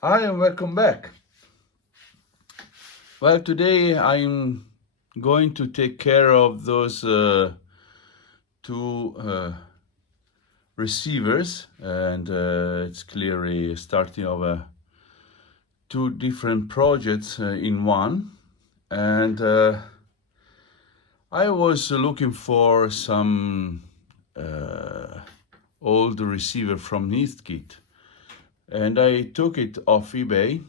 Hi and welcome back. Well, today I'm going to take care of those two receivers, and it's clearly starting of two different projects in one. And I was looking for some old receiver from Heathkit, and I took it off eBay.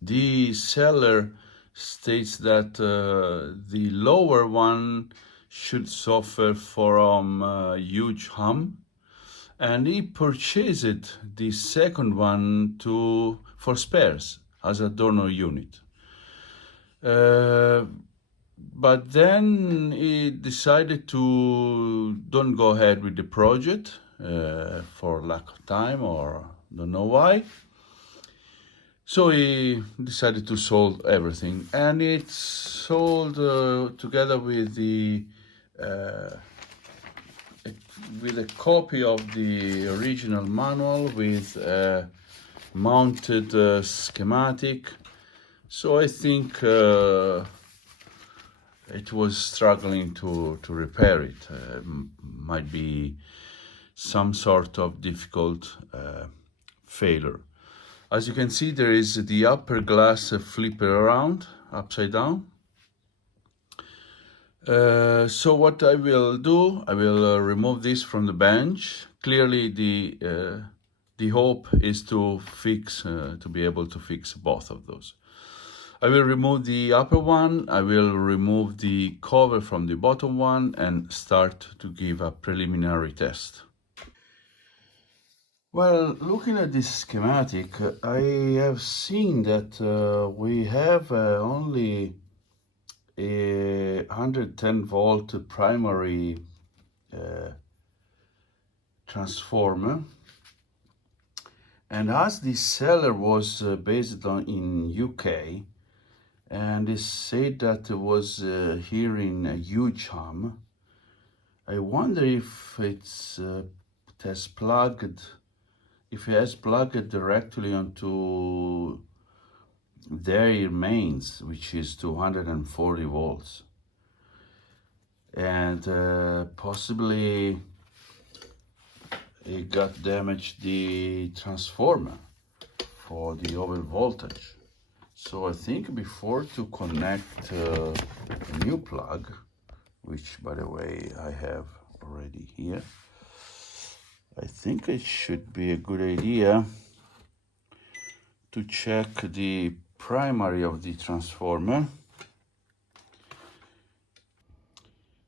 The seller states that the lower one should suffer from huge hum, and he purchased the second one for spares as a donor unit. But then he decided to don't go ahead with the project for lack of time or don't know why. So he decided to sold everything, and it's sold together with a copy of the original manual with mounted schematic. So I think it was struggling to repair it. Might be some sort of difficult failure. As you can see, there is the upper glass flipper around, upside down. So what I will do, I will remove this from the bench. Clearly, the hope is to be able to fix both of those. I will remove the upper one, I will remove the cover from the bottom one, and start to give a preliminary test. Well, looking at this schematic, I have seen that we have only a 110 volt primary transformer, and as the seller was based in UK, and they said that it was hearing a huge hum, I wonder if it has plugged directly onto their mains, which is 240 volts, and possibly it got damaged the transformer for the over voltage. So I think before to connect a new plug, which by the way I have already here, I think it should be a good idea to check the primary of the transformer.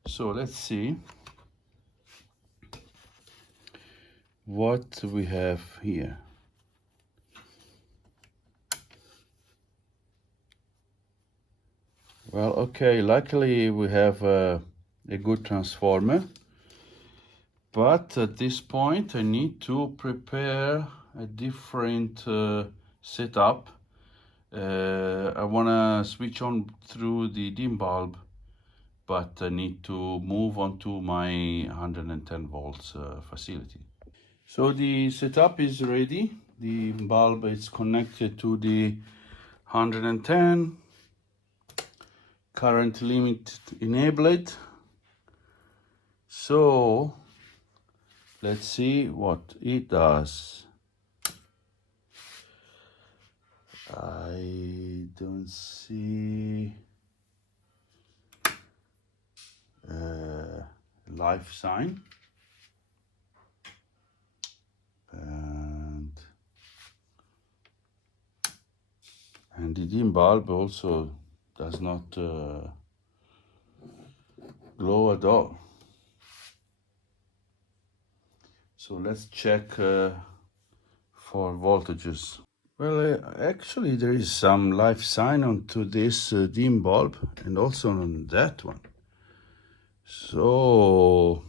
So let's see what we have here. Well, okay, luckily we have a good transformer, but at this point I need to prepare a different setup. I want to switch on through the dim bulb, but I need to move on to my 110 volts facility. So the setup is ready. The bulb is connected to the 110, current limit enabled. So let's see what it does. I don't see life sign, and the dim bulb also does not glow at all. So let's check for voltages. Well, actually there is some life sign onto this dim bulb and also on that one. So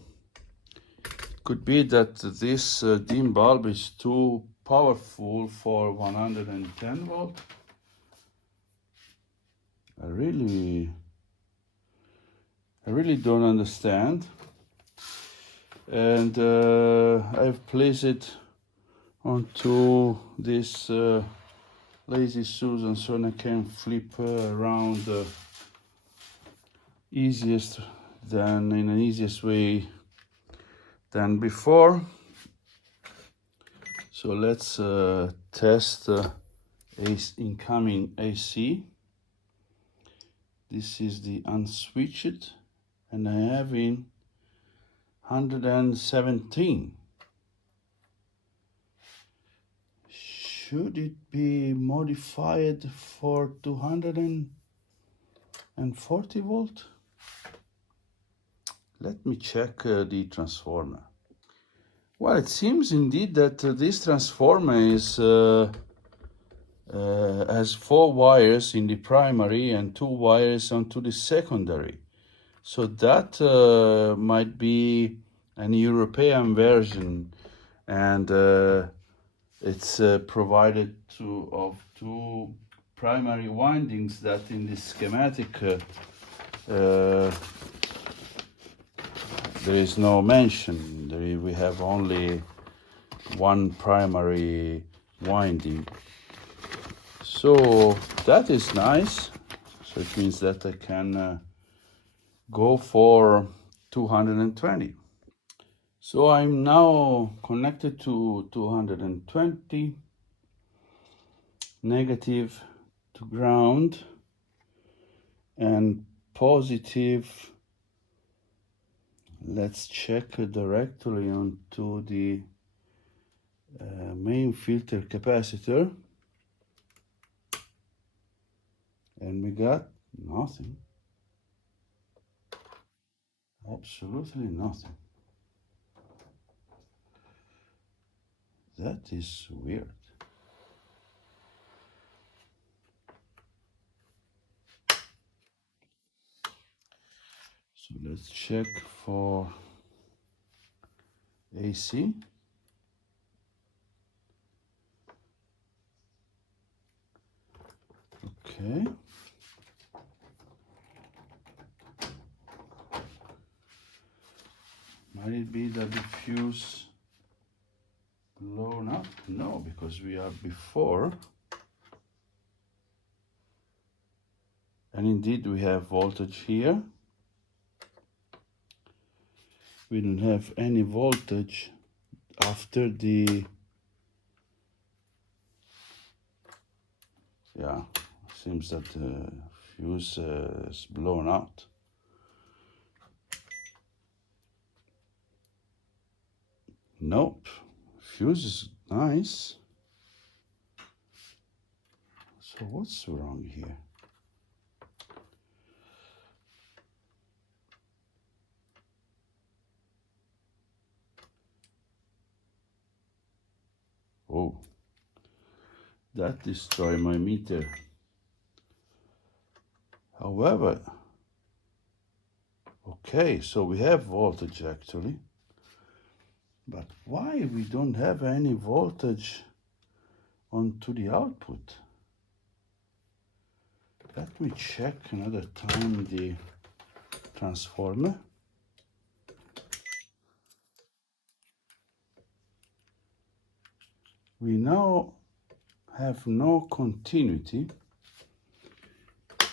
it could be that this dim bulb is too powerful for 110 volt. I really don't understand. And I've placed it onto this Lazy Susan so I can flip around easiest than in an easiest way than before. So let's test incoming AC. This is the unswitched, and I have in 117. Should it be modified for 240 volt? Let me check the transformer. Well, it seems indeed that this transformer is has 4 wires in the primary and 2 wires onto the secondary. So that might be an European version, and it's provided of 2 primary windings that in the schematic there is no mention. We have only 1 primary winding. So that is nice. So it means that I can go for 220. So I'm now connected to 220, negative to ground, and positive. Let's check directly onto the main filter capacitor, and we got nothing, absolutely nothing. That is weird. So let's check for AC. Okay. Might it be that the fuse blown up? No, because we are before. And indeed we have voltage here. We don't have any voltage after the, yeah, seems that the fuse is blown out. Nope, fuse is nice. So what's wrong here? Oh, that destroyed my meter. However, okay, so we have voltage actually, but why we don't have any voltage onto the output? Let me check another time the transformer. We now have no continuity.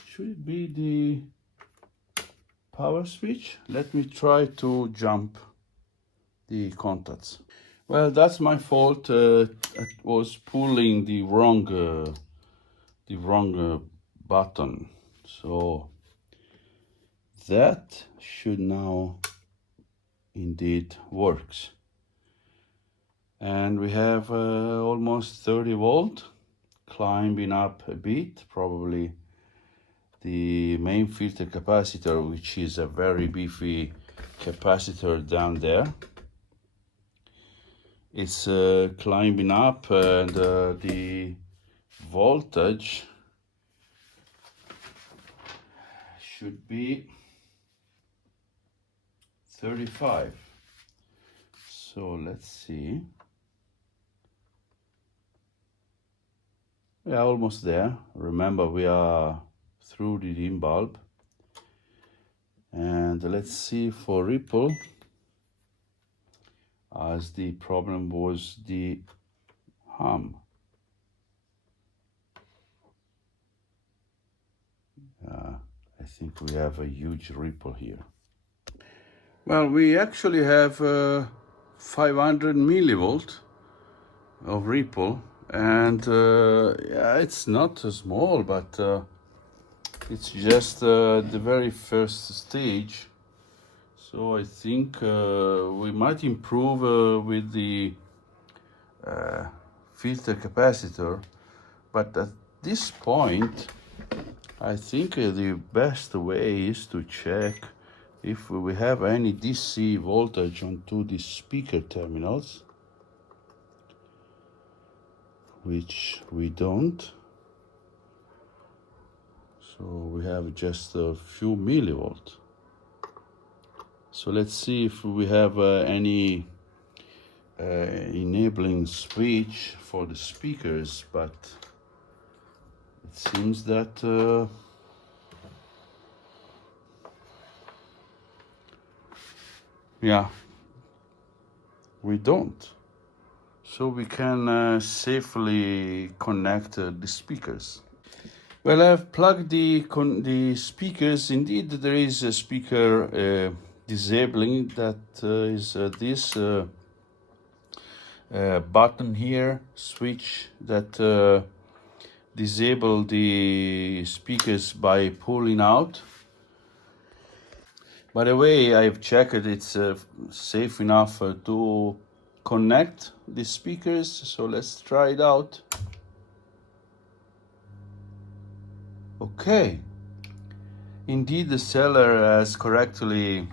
Should it be the power switch? Let me try to jump the contacts. Well, that's my fault. I was pulling the wrong button. So that should now indeed works. And we have almost 30 volt, climbing up a bit, probably the main filter capacitor, which is a very beefy capacitor down there. It's climbing up, and the voltage should be 35. So let's see. We are almost there. Remember, we are through the dim bulb. And let's see for ripple, as the problem was the hum. I think we have a huge ripple here. Well, we actually have 500 millivolt of ripple, and yeah, it's not small, but it's just the very first stage. So I think we might improve with the filter capacitor, but at this point I think the best way is to check if we have any DC voltage onto the speaker terminals, which we don't. So we have just a few millivolt. So let's see if we have any enabling switch for the speakers, but it seems that yeah, we don't. So we can safely connect the speakers. Well, I've plugged the speakers. Indeed, there is a speaker disabling, that is this button here, switch, that disable the speakers by pulling out. By the way, I've checked it's safe enough to connect the speakers, so let's try it out. Okay, indeed the seller has correctly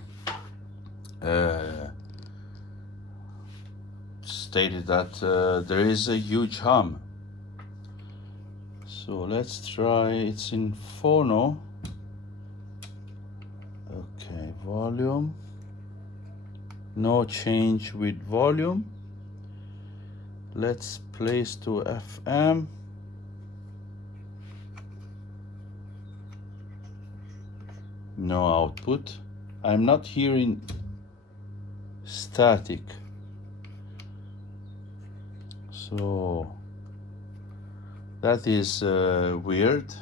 stated that there is a huge hum. So let's try, it's in phono. Okay, volume, no change with volume. Let's place to FM. No output. I'm not hearing static. So that is weird.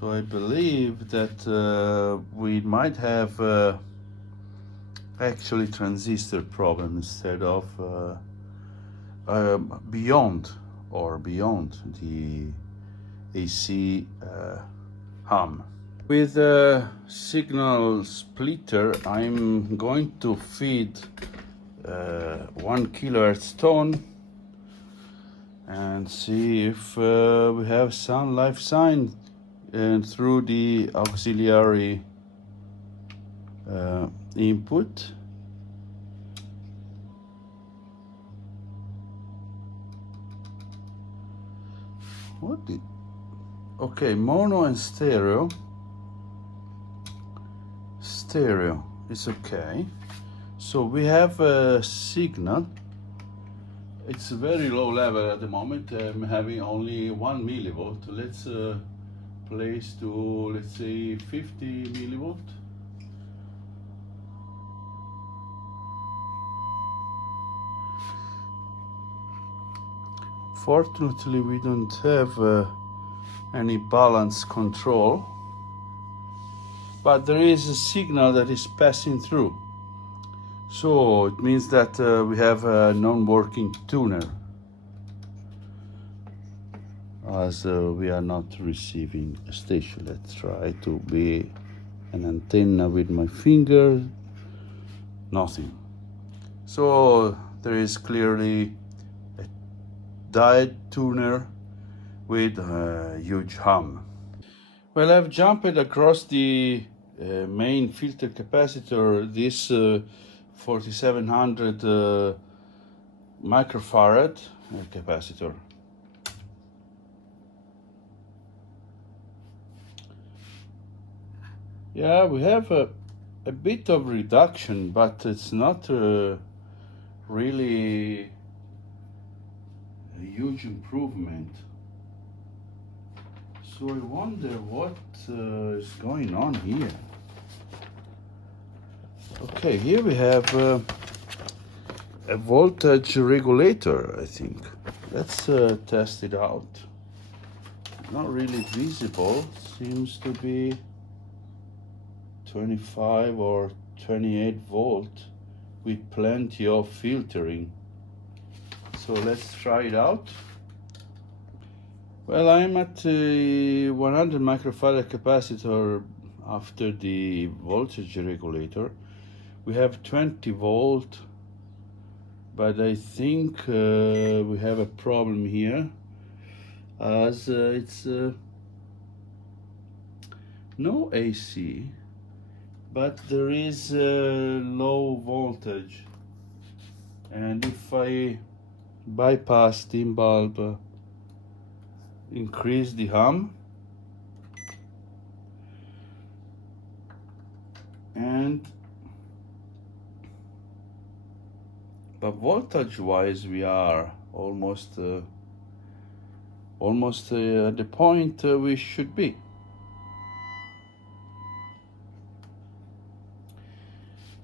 So I believe that we might have actually transistor problem instead of beyond the AC hum. With a signal splitter, I'm going to feed 1 kilohertz tone and see if we have some live sign through the auxiliary input. What did? Okay, mono and stereo. Stereo is okay. So we have a signal. It's a very low level at the moment. I'm having only 1 millivolt. Let's place to, let's say, 50 millivolt. Fortunately, we don't have any balance control, but there is a signal that is passing through. So it means that we have a non-working tuner, as we are not receiving a station. Let's try to be an antenna with my finger. Nothing. So there is clearly a diode tuner with a huge hum. Well, I've jumped across the main filter capacitor, this 4700 microfarad capacitor. Yeah, we have a bit of reduction, but it's not really a huge improvement. So I wonder what is going on here. Okay, here we have a voltage regulator, I think. Let's test it out. Not really visible, seems to be 25 or 28 volt with plenty of filtering. So let's try it out. Well, I'm at 100 microfarad capacitor after the voltage regulator. We have 20 volt, but I think we have a problem here, as it's no AC, but there is low voltage, and if I bypass dim bulb, increase the hum, but voltage wise we are almost at the point we should be.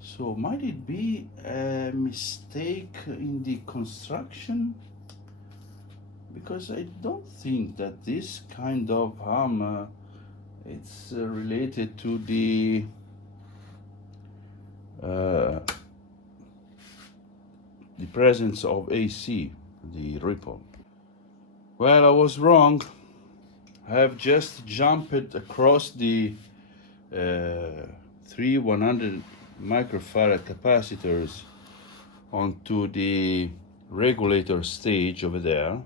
So might it be a mistake in the construction? Because I don't think that this kind of hum it's related to the presence of AC, the ripple. Well, I was wrong. I have just jumped across the 3 100 microfarad capacitors onto the regulator stage over there,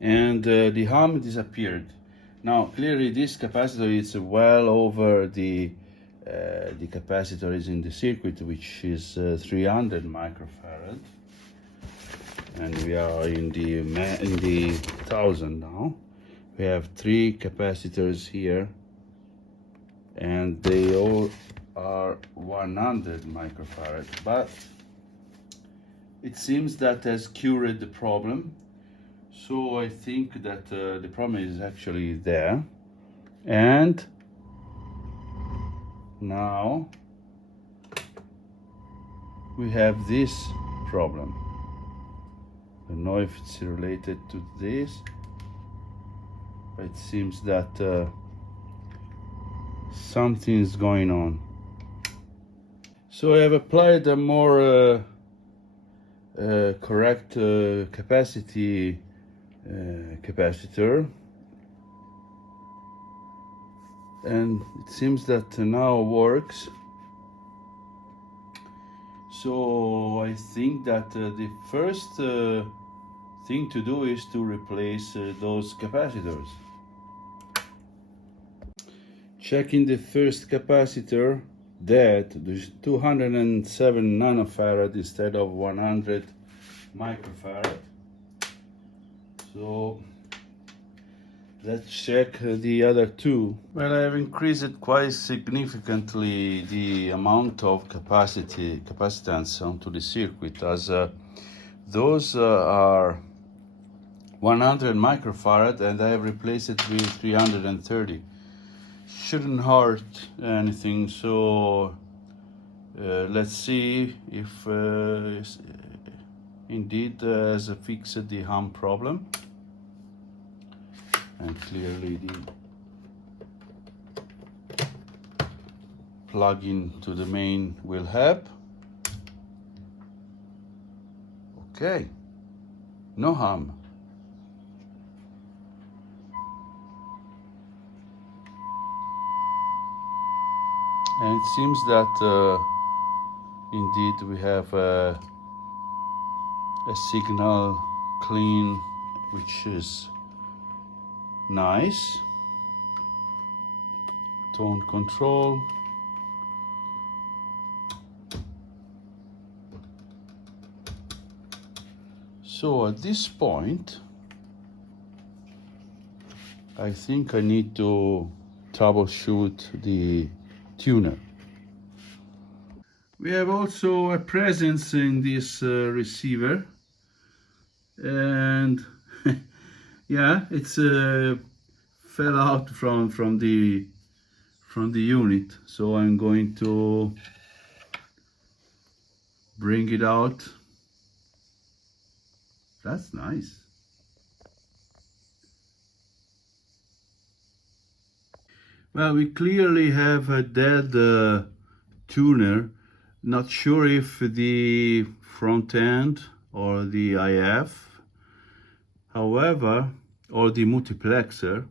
and the hum disappeared. Now clearly this capacitor is well over the capacitor is in the circuit, which is 300 microfarad, and we are in the 1000 now. We have 3 capacitors here, and they all are 100 microfarad, but it seems that has cured the problem. So I think that the problem is actually there, and now we have this problem. I don't know if it's related to this, but it seems that something is going on. So I have applied a more correct capacity capacitor, and it seems that now works. So I think that the first thing to do is to replace those capacitors. Checking the first capacitor, that there's 207 nanofarad instead of 100 microfarad. So let's check the other two. Well, I have increased quite significantly the amount of capacitance onto the circuit, as those are 100 microfarad, and I have replaced it with 330. Shouldn't hurt anything, so let's see if indeed has fixed the hum problem. And clearly the plug into the main will help. Okay, no hum. And it seems that indeed we have a signal clean, which is nice. Tone control. So at this point, I think I need to troubleshoot the tuner. We have also a presence in this receiver, and yeah, it's fell out from the unit. So I'm going to bring it out. That's nice. Well, we clearly have a dead tuner. Not sure if the front end or the IF, however, or the multiplexer.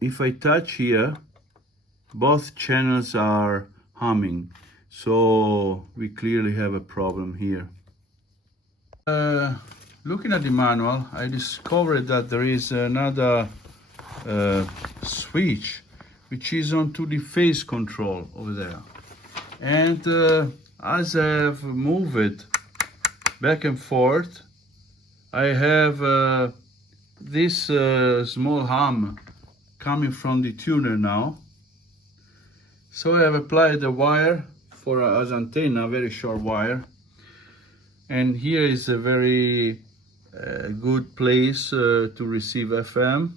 If I touch here, both channels are humming, so we clearly have a problem here. Looking at the manual, I discovered that there is another switch which is onto the phase control over there, and as I have moved it back and forth, I have this small hum coming from the tuner now. So I have applied the wire for as antenna, very short wire, and here is a very good place to receive FM.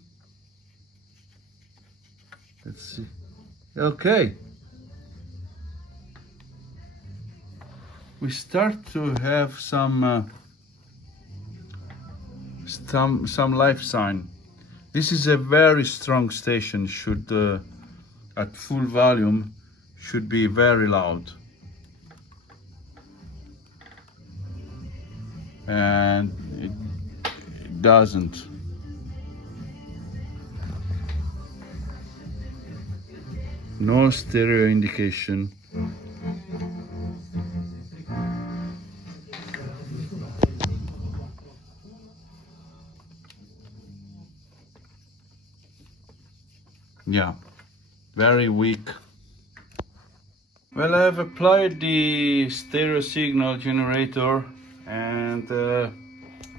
Let's see. Okay. We start to have some life sign. This is a very strong station. Should at full volume should be very loud, and it doesn't. No stereo indication. Yeah, very weak. Well, I have applied the stereo signal generator, and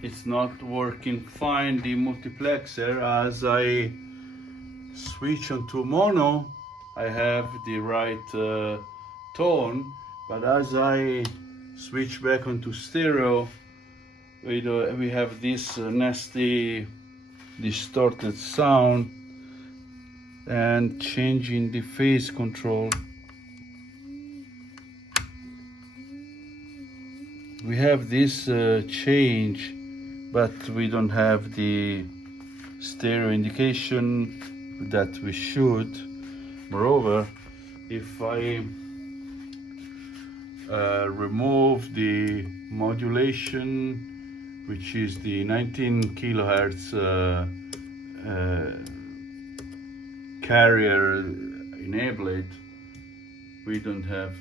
it's not working fine, the multiplexer. As I switch onto mono, I have the right tone, but as I switch back onto stereo, we have this nasty distorted sound, and changing the phase control. We have this change, but we don't have the stereo indication that we should. Moreover, if I remove the modulation, which is the 19 kilohertz carrier enabled, we don't have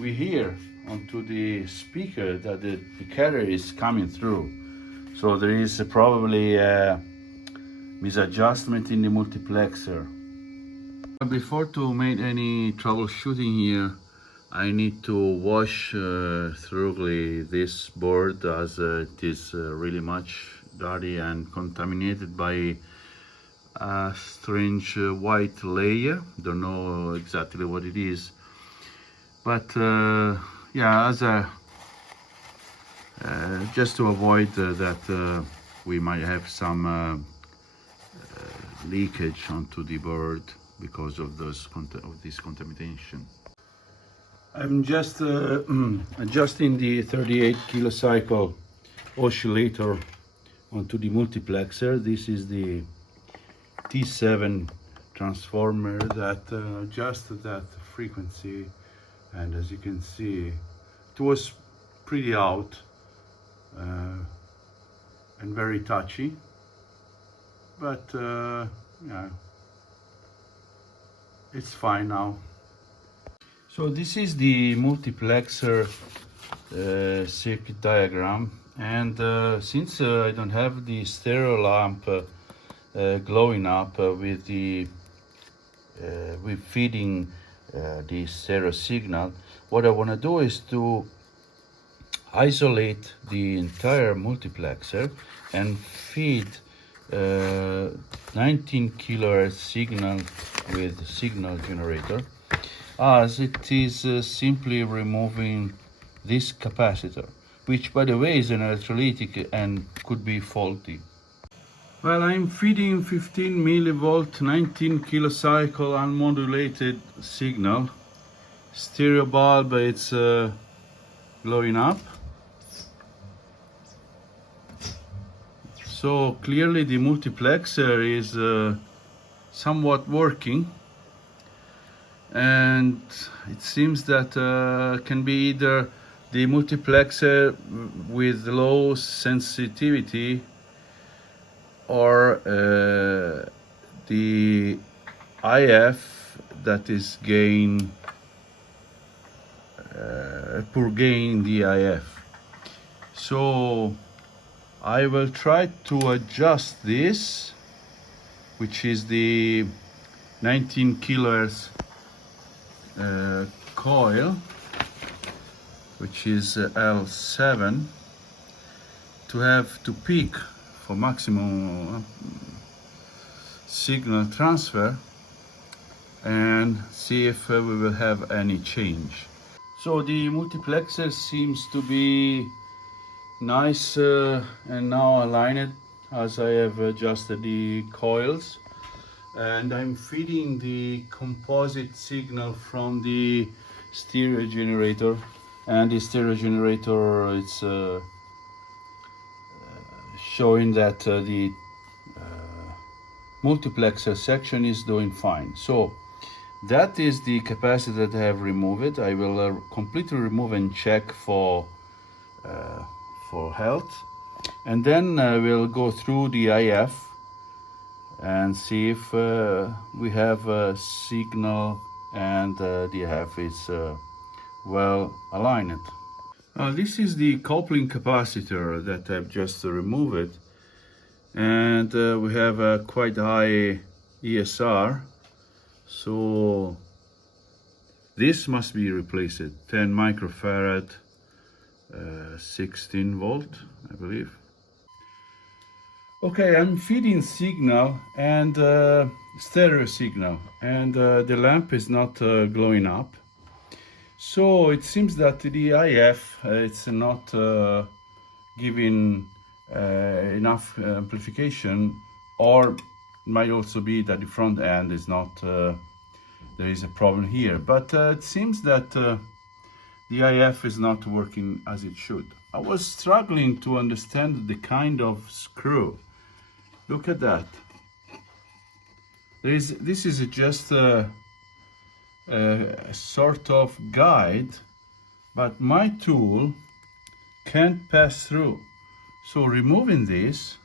we hear onto the speaker that the carrier is coming through, so there is probably a misadjustment in the multiplexer. Before to make any troubleshooting here, I need to wash thoroughly this board, as it is really much dirty and contaminated by a strange white layer. Don't know exactly what it is, but yeah, as a just to avoid that we might have some leakage onto the board because of this contamination. I'm just adjusting the 38 kilocycle oscillator onto the multiplexer. This is the T7 transformer that adjusted that frequency, and as you can see, it was pretty out and very touchy, but yeah, it's fine now. So this is the multiplexer circuit diagram, and since I don't have the stereo lamp glowing up with the with feeding the stereo signal, what I want to do is to isolate the entire multiplexer and feed 19 kilohertz signal with signal generator, as it is simply removing this capacitor, which by the way is an electrolytic and could be faulty. Well, I'm feeding 15 millivolt 19 kilocycle unmodulated signal. Stereo bulb, it's glowing up. So clearly the multiplexer is somewhat working, and it seems that can be either the multiplexer with low sensitivity or the IF that is poor gain in the IF. So I will try to adjust this, which is the 19 kilohertz coil, which is L7, to have to peak for maximum signal transfer, and see if we will have any change. So the multiplexer seems to be nice and now aligned as I have adjusted the coils, and I'm feeding the composite signal from the stereo generator, and the stereo generator it's showing that the multiplexer section is doing fine. So that is the capacitor that I have removed. I will completely remove and check for health, and then we'll go through the IF and see if we have a signal and the IF is well aligned. This is the coupling capacitor that I've just removed, and we have a quite high ESR, so this must be replaced. 10 microfarad, 16 volt, I believe. Okay, I'm feeding signal and stereo signal, and the lamp is not glowing up. So it seems that the IF it's not giving enough amplification, or might also be that the front end is not, there is a problem here. But it seems that the IF is not working as it should. I was struggling to understand the kind of screw. Look at that. This is just a sort of guide, but my tool can't pass through. So removing this,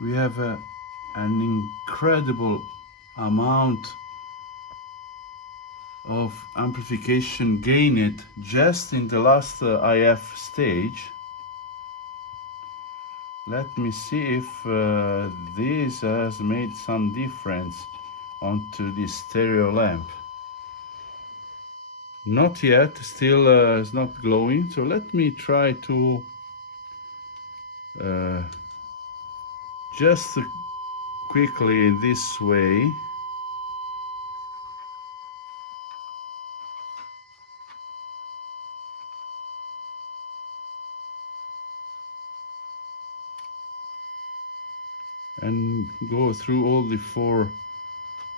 we have an incredible amount of amplification gained just in the last IF stage. Let me see if this has made some difference onto the stereo lamp. Not yet, still it's not glowing. So let me try to just quickly this way. And go through all the 4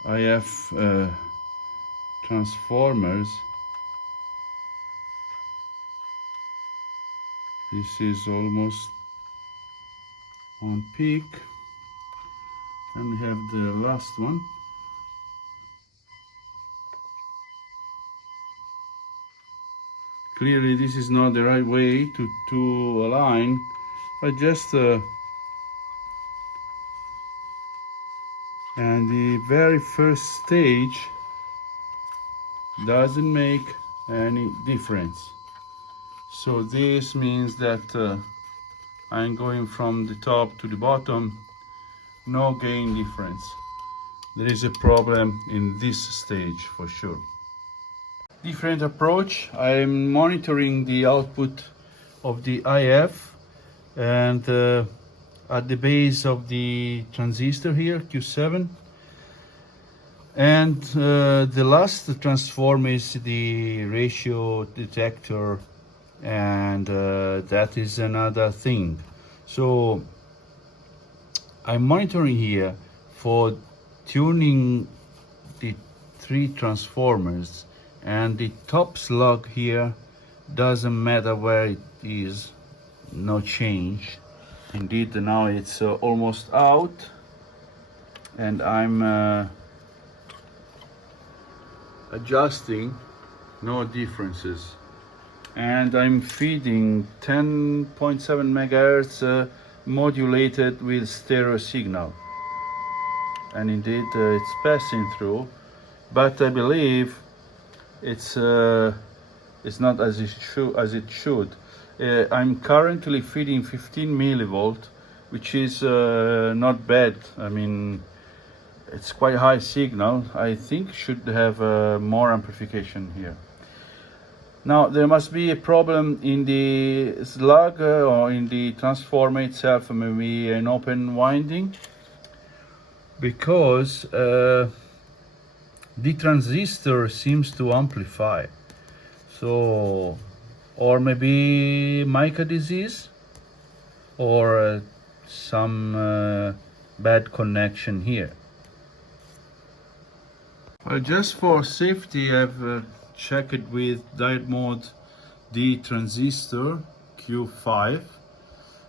IF transformers. This is almost on peak, and we have the last one. Clearly this is not the right way to align, but just and the very first stage doesn't make any difference. So this means that I'm going from the top to the bottom, no gain difference. There is a problem in this stage for sure. Different approach. I'm monitoring the output of the IF, and at the base of the transistor here, Q7, and the last transform is the ratio detector, and that is another thing. So I'm monitoring here for tuning the 3 transformers, and the top slug here doesn't matter where it is, no change. Indeed, now it's almost out, and I'm adjusting, no differences. And I'm feeding 10.7 megahertz modulated with stereo signal, and indeed it's passing through, but I believe it's not as it should. I'm currently feeding 15 millivolt, which is not bad. I mean, it's quite high signal. I think should have more amplification here. Now there must be a problem in the slug or in the transformer itself, maybe an open winding, because the transistor seems to amplify. So, or maybe mica disease, or some bad connection here. Well, just for safety, I've checked it with diode mode D transistor Q5,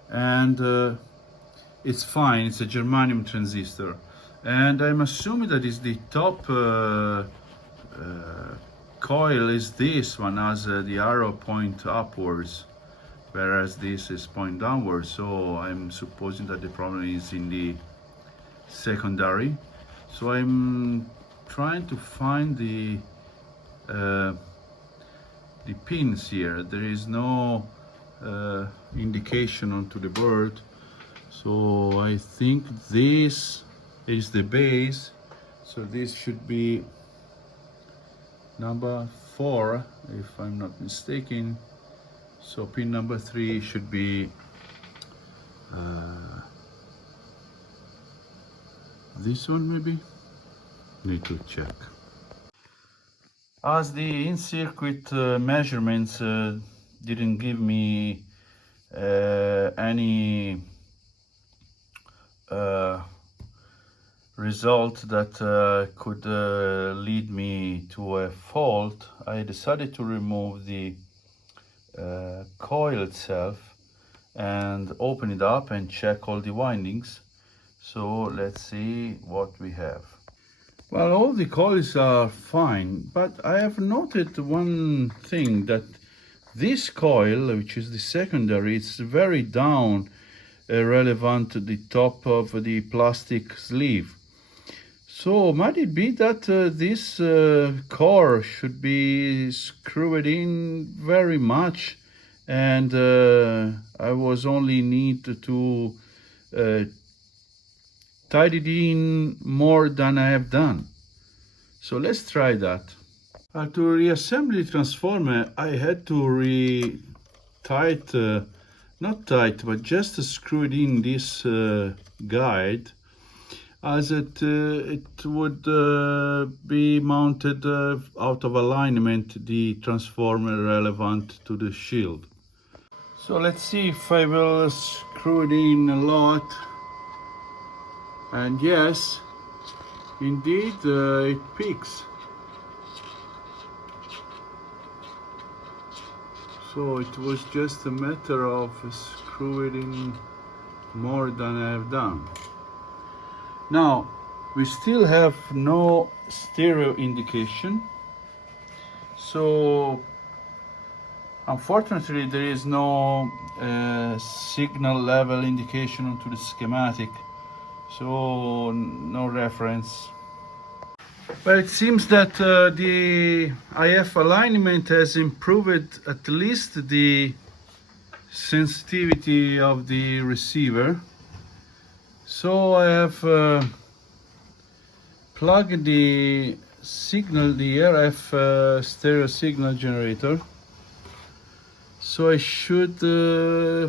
and it's fine. It's a germanium transistor, and I'm assuming that is the top coil is this one, as the arrow point upwards, whereas this is point downwards. So I'm supposing that the problem is in the secondary. So I'm trying to find the pins here. There is no indication onto the board, so I think this is the base. So this should be number 4, if I'm not mistaken. So pin number 3 should be this one, maybe. Need to check. As the in-circuit measurements didn't give me any result that could lead me to a fault, I decided to remove the coil itself and open it up and check all the windings. So let's see what we have. Well, all the coils are fine, but I have noted one thing, that this coil, which is the secondary, it's very down, relevant to the top of the plastic sleeve. So might it be that this core should be screwed in very much, and I was only need to tied it in more than I have done. So let's try that. To reassemble the transformer, I had to not tight, but just screw it in this guide, as it would be mounted out of alignment, the transformer relevant to the shield. So let's see if I will screw it in a lot. And yes, indeed, it peaks. So it was just a matter of screwing in more than I have done. Now, we still have no stereo indication. So, unfortunately, there is no signal level indication onto the schematic. So no reference. But it seems that the IF alignment has improved at least the sensitivity of the receiver. So I have plugged the signal, the RF stereo signal generator. So I should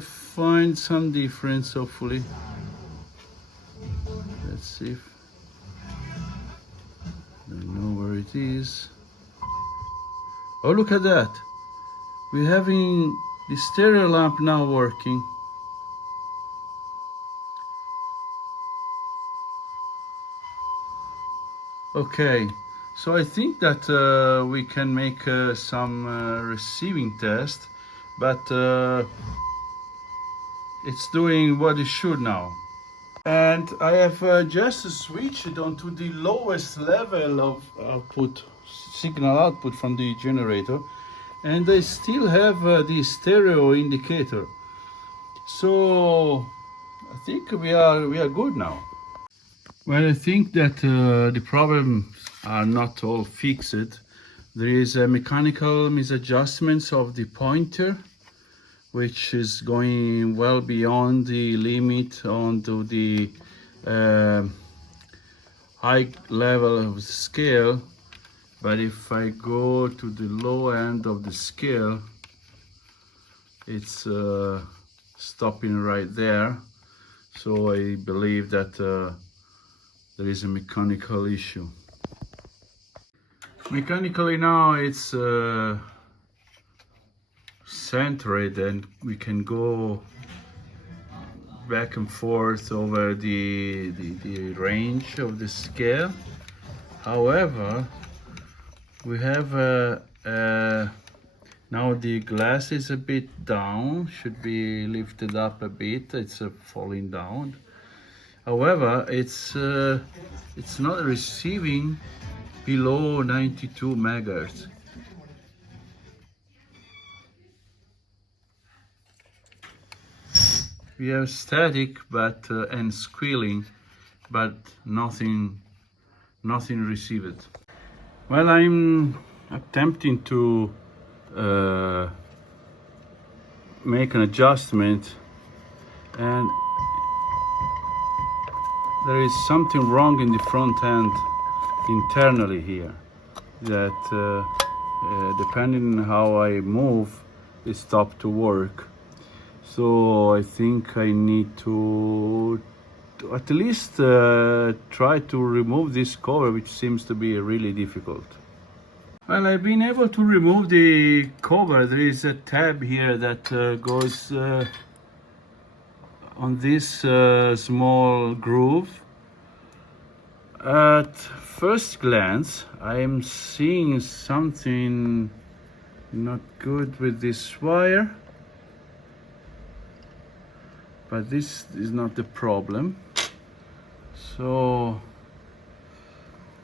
find some difference, hopefully. Let's see if I know where it is. Oh, look at that. We're having the stereo lamp now working. Okay, so I think that we can make some receiving test, but it's doing what it should now. And I have just switched onto the lowest level of output, signal output from the generator, and I still have the stereo indicator. So I think we are good now. Well, I think that the problems are not all fixed. There is a mechanical misadjustments of the pointer, which is going well beyond the limit onto the uh, high level of the scale. But if I go to the low end of the scale, it's stopping right there. So I believe that there is a mechanical issue. Mechanically now it's centered, and we can go back and forth over the range of the scale. However, we have now the glass is a bit down, should be lifted up a bit. It's falling down. However, it's not receiving below 92 megahertz. We have static, but and squealing, but nothing received. Well, I'm attempting to make an adjustment, and there is something wrong in the front end internally here, that depending on how I move, it stopped to work. So I think I need to at least try to remove this cover, which seems to be really difficult. Well, I've been able to remove the cover. There is a tab here that goes on this small groove. At first glance, I am seeing something not good with this wire, but this is not the problem. So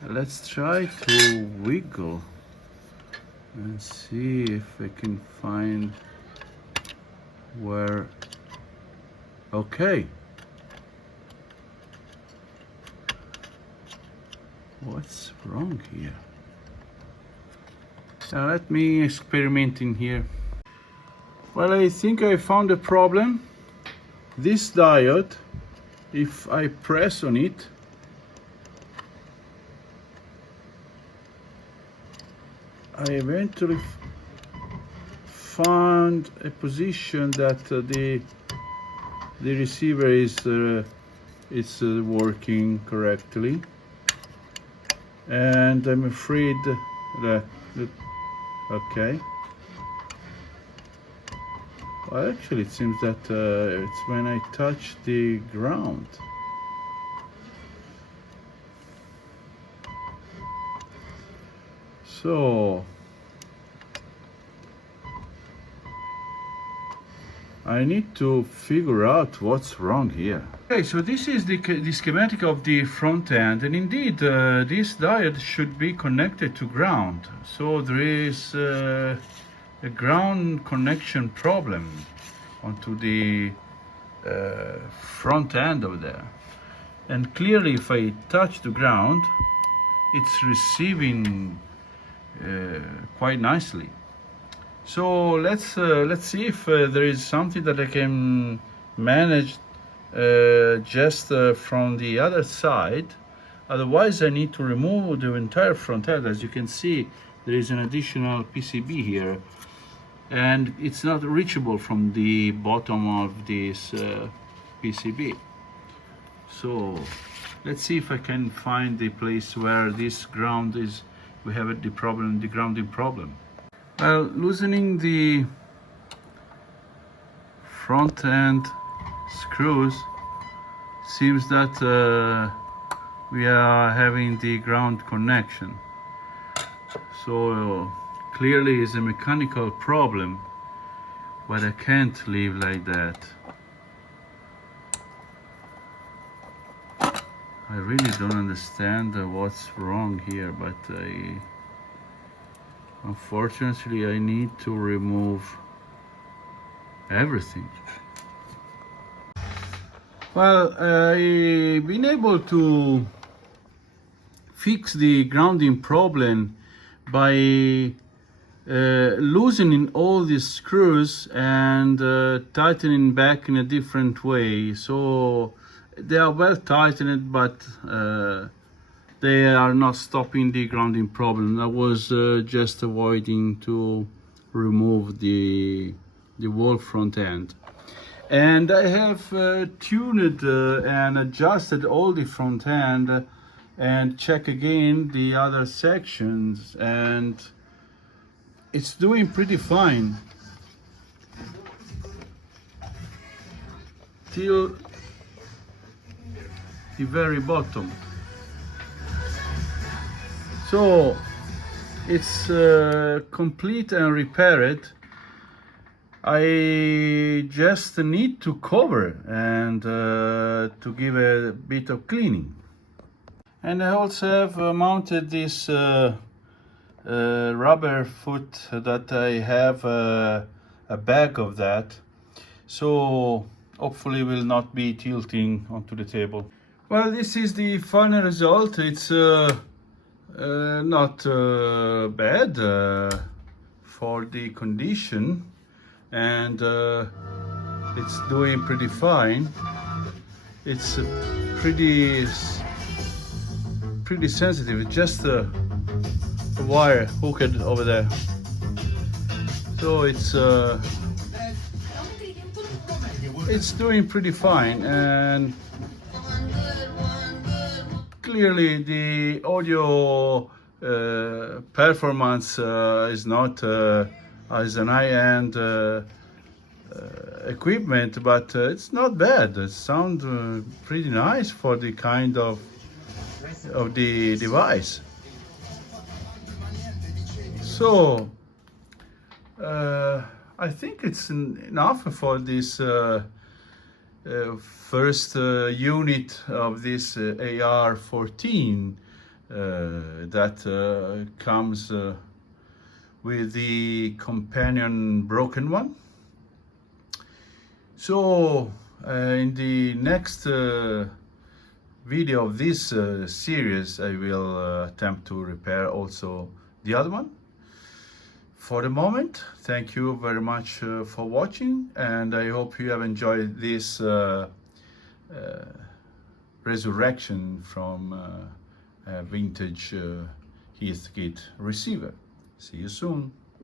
let's try to wiggle and see if I can find where. Okay. What's wrong here? Now let me experiment in here. Well, I think I found a problem. This diode, if I press on it, I eventually found a position that the receiver is working correctly, and I'm afraid that okay. Well, actually, it seems that it's when I touch the ground. So I need to figure out what's wrong here. Okay, so this is the schematic of the front end, and indeed this diode should be connected to ground. So there is a ground connection problem onto the front end over there. And clearly, if I touch the ground, it's receiving quite nicely. So let's see if there is something that I can manage just from the other side. Otherwise, I need to remove the entire front end. As you can see, there is an additional PCB here, and it's not reachable from the bottom of this PCB. So let's see if I can find the place where this ground is. We have the grounding problem. Well, loosening the front end screws, seems that we are having the ground connection. So clearly it's a mechanical problem, but I can't leave like that. I really don't understand what's wrong here, but unfortunately I need to remove everything. Well, I've been able to fix the grounding problem by loosening all these screws and tightening back in a different way. So they are well tightened, but they are not stopping the grounding problem. I was just avoiding to remove the wall front end. And I have tuned and adjusted all the front end and check again the other sections, and it's doing pretty fine till the very bottom. So it's complete and repaired. I just need to cover and to give a bit of cleaning. And I also have mounted this rubber foot that I have a bag of that, so hopefully will not be tilting onto the table. Well, this is the final result. It's not bad for the condition, and it's doing pretty fine. It's pretty sensitive. It's just a wire hooked over there, so it's doing pretty fine. And clearly the audio performance is not as an high-end equipment, but it's not bad. It sounds pretty nice for the kind of the device. So I think it's enough for this first unit of this AR14 that comes with the companion broken one. So in the next video of this series, I will attempt to repair also the other one. For the moment, thank you very much for watching, and I hope you have enjoyed this resurrection from a vintage Heathkit receiver. See you soon.